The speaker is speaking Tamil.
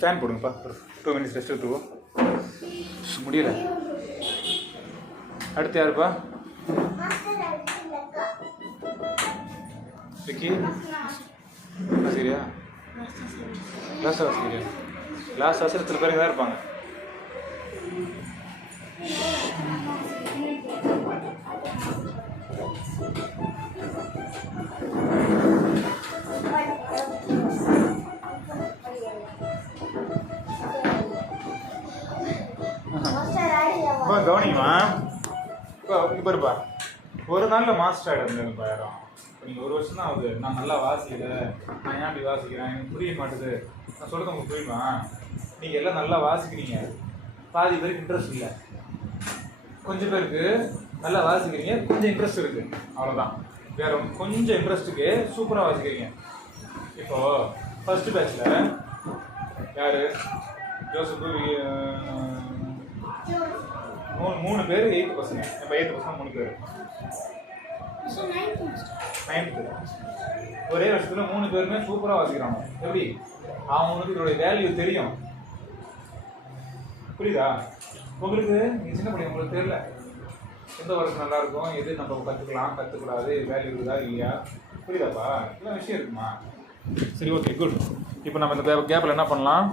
ஃபேன் போடுங்கப்பா, ஒரு 2 minutes ரெஸ்ட் எடுத்துவோம். முடியல. அடுத்து யாருப்பா? விக்கி சரியா? லாஸ்ட் வாசிக்கிறியா? லாஸ்ட் வாசல் பேருங்க தான் இருப்பாங்க. கவனிமா இங்கே பாருப்பா, ஒரு நாளில் மாஸ்டர் ஆகிடும் யாரும். இப்போ நீங்கள் ஒரு வருஷம் தான் ஆகுது, நான் நல்லா வாசிக்கல, நான் ஏன் அப்படி வாசிக்கிறேன், எனக்கு புரிய மாட்டுது. நான் சொல்கிறது உங்களுக்கு புரியுமா? நீங்கள் எல்லாம் நல்லா வாசிக்கிறீங்க, பாதி பேருக்கு இன்ட்ரெஸ்ட் இல்லை. கொஞ்சம் பேருக்கு நல்லா வாசிக்கிறீங்க, கொஞ்சம் இன்ட்ரெஸ்ட் இருக்குது, அவ்வளோதான். வேற கொஞ்சம் இன்ட்ரெஸ்ட்டுக்கு சூப்பராக வாசிக்கிறீங்க. இப்போது ஃபஸ்ட்டு பேட்சில் யார்? ஜோசப்பு, 3 பேர் 8th பசங்க. இப்போ 8th பசங்க 3 பேர். 9th ஒரே வருஷத்துல 3 பேருமே சூப்பராக வாசிக்கிறாங்க. எப்படி? அவங்களுக்கு இதோடைய வேல்யூ தெரியும். புரியுதா உங்களுக்கு? நீங்கள் சின்ன பிள்ளைங்க, உங்களுக்கு தெரியல எந்த வருஷம் நல்லா இருக்கும், எது நம்ம கற்றுக்கலாம், கற்றுக்கூடாது, வேல்யூ இருக்குதா இல்லையா? புரியுதாப்பா? இதெல்லாம் விஷயம் இருக்குமா? சரி, ஓகே, குட். இப்போ நம்ம இந்த கேப்பில் என்ன பண்ணலாம்?